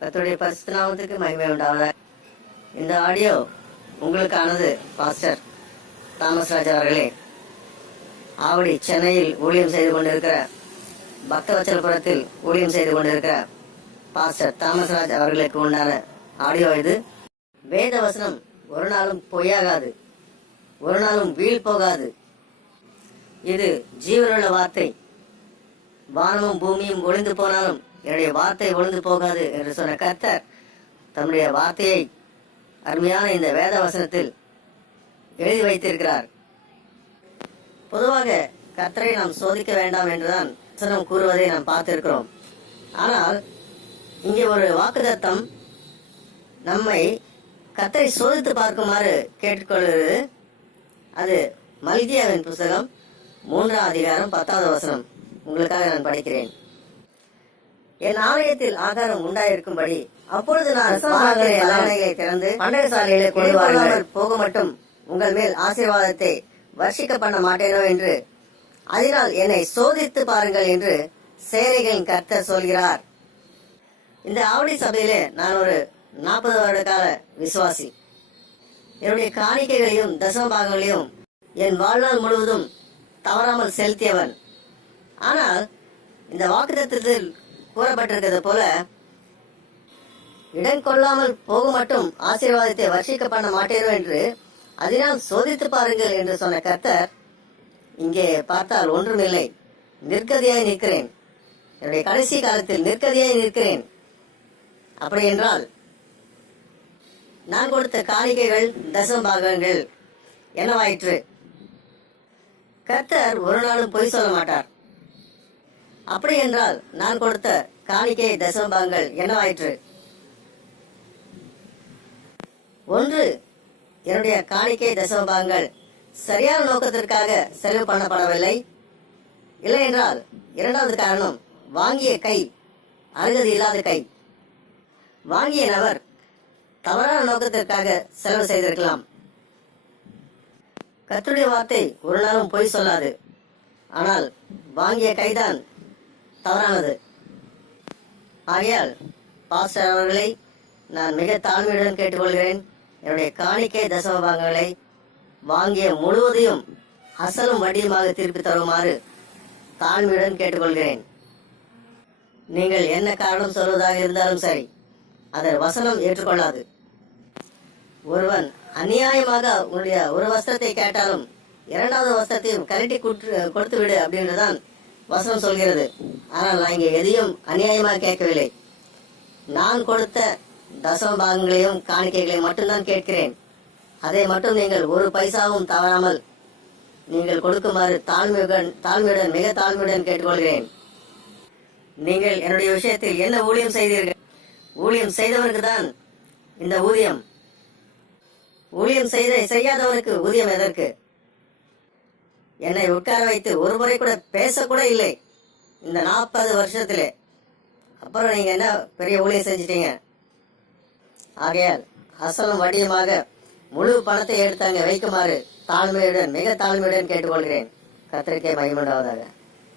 கர்த்தருடைய பரிசுத்த நாமத்துக்கு மகிமை உண்டாவதாக. இந்த ஆடியோ உங்களுக்கானது. பாஸ்டர் தாமஸ் ராஜ் அவர்களே, ஆவடி சென்னையில் ஊழியம் செய்து கொண்டிருக்கிற, பக்தவச்சலபுரத்தில் ஊழியம் செய்து கொண்டிருக்கிற பாஸ்டர் தாமஸ் ராஜ் அவர்களுக்கு உண்டான ஆடியோ இது. வேத வசனம் ஒரு நாளும் பொய்யாகாது, ஒரு நாளும் வீழ் போகாது. இது ஜீவனுள்ள வார்த்தை. வானமும் பூமியும் ஒளிந்து போனாலும் என்னுடைய வார்த்தை ஒளிந்து போகாது என்று சொன்ன கர்த்தர் தன்னுடைய வார்த்தையை அருமையான இந்த வேத வசனத்தில் எழுதி வைத்திருக்கிறார். பொதுவாக கர்த்தரை நாம் சோதிக்க வேண்டாம் என்றுதான் வசனம் கூறுவதை நாம் பார்த்திருக்கிறோம். ஆனால் இங்கே ஒரு வாக்குத்தத்தம் நம்மை கர்த்தரை சோதித்து பார்க்குமாறு கேட்டுக்கொள்கிறது. அது மல்கியாவின் புஸ்தகம் 3ஆம் அதிகாரம் 10வது வசனம். உங்களுக்காக நான் படிக்கிறேன். என் ஆலயத்தில் ஆகாரம் உண்டாயிருக்கும்படி அப்பொழுது நான் பானைகளை திறந்து பண்டகசாலையிலே கொண்டு வராமல் போக மட்டும் உங்கள் மேல் ஆசீர்வாதத்தை வர்ஷிக்க பண்ண மாட்டேனோ என்று, அதனால் என்னை சோதித்து பாருங்கள் என்று சேனைகளின் கர்த்தர் சொல்கிறார். இந்த ஆவடி சபையிலே நான் ஒரு 40 வருட கால விசுவாசி. என்னுடைய காணிக்கைகளையும் தசமபாகங்களையும் என் வாழ்நாள் முழுவதும் தவறாமல் செலுத்தியவன். ஆனால் இந்த வாக்குத்தத்தத்தில் கூறப்பட்டிருக்கிறது போல இடம் கொள்ளாமல் போக மட்டும் ஆசீர்வாதத்தை வர்ஷிக்க பண்ண மாட்டேனோ என்று, அதனால் சோதித்து பாருங்கள் என்று சொன்ன கர்த்தர் இங்கே பார்த்தால் ஒன்றுமில்லை. நிர்கதியாய் நிற்கிறேன். என்னுடைய கடைசி காலத்தில் நிர்கதியாய் நிற்கிறேன். அப்படி என்றால் நான் கொடுத்த காணிக்கைகள் தசமபாகங்கள் என்னவாயிற்று? கர்த்தர் ஒரு நாளும் பொய் சொல்ல மாட்டார். அப்படி என்றால் நான் கொடுத்த காணிக்கை தசமபாகங்கள் என்னவாயிற்று? ஒன்று, என்னுடைய காணிக்கை தசமபாகங்கள் சரியான நோக்கத்திற்காக செலவு பண்ணப்படவில்லை. இல்லை என்றால் இரண்டாவது காரணம், வாங்கிய கை அருகதி இல்லாத கை. வாங்கிய நபர் தவறான நோக்கத்திற்காக செலவு செய்திருக்கலாம். கர்த்தருடைய வார்த்தை ஒரு நாளும் பொய் சொல்லாது. ஆனால் வாங்கிய கைதான் தவறானது. ஆகையால் பாஸ்டர் அவர்களை நான் மிக தாழ்மையுடன் கேட்டுக்கொள்கிறேன். என்னுடைய காணிக்கை தசமபாகங்களை வாங்கிய முழுவதையும் அசலும் வட்டியுமாக திருப்பி தருமாறு தாழ்மையுடன் கேட்டுக்கொள்கிறேன். நீங்கள் என்ன காரணம் சொல்வதாக இருந்தாலும் சரி, அதை வசனம் ஏற்றுக்கொள்ளாது. ஒருவன் அநியாயமாக உன்னுடைய ஒரு வஸ்திரத்தை கேட்டாலும் இரண்டாவது வஸ்திரத்தையும் கழட்டி கொடுத்து விடு அப்படின்றதான் வசனம் சொல்கிறது. ஆனால் நான் இங்கே எதையும் அநியாயமாக கேட்கவில்லை. நான் கொடுத்த தசமபாகங்களையும் காணிக்கைகளையும் மட்டும்தான் கேட்கிறேன். அதை மட்டும் நீங்கள் ஒரு பைசாவும் தவறாமல் நீங்கள் கொடுக்குமாறு தாழ்மையுடன் மிக தாழ்மையுடன் கேட்டுக்கொள்கிறேன். நீங்கள் என்னுடைய விஷயத்தில் என்ன ஊழியம் செய்தீர்கள்? ஊழியம் செய்தவனுக்கு தான் இந்த ஊதியம். ஊழியம் செய்யாதவனுக்கு ஊதியம் எதற்கு? என்னை உட்கார வைத்து ஒரு முறை கூட பேசக்கூட இல்லை இந்த 40 வருஷத்திலே. அப்புறம் நீங்க என்ன பெரிய ஊழியம் செஞ்சிட்டீங்க? ஆகையால் அசலும் வட்டியுமாக முழு பணத்தை எடுத்தாங்க வைக்குமாறு தாழ்மையுடன் மிக தாழ்மையுடன் கேட்டுக்கொள்கிறேன். கர்த்தருக்கே மகிமை உண்டாவதாக.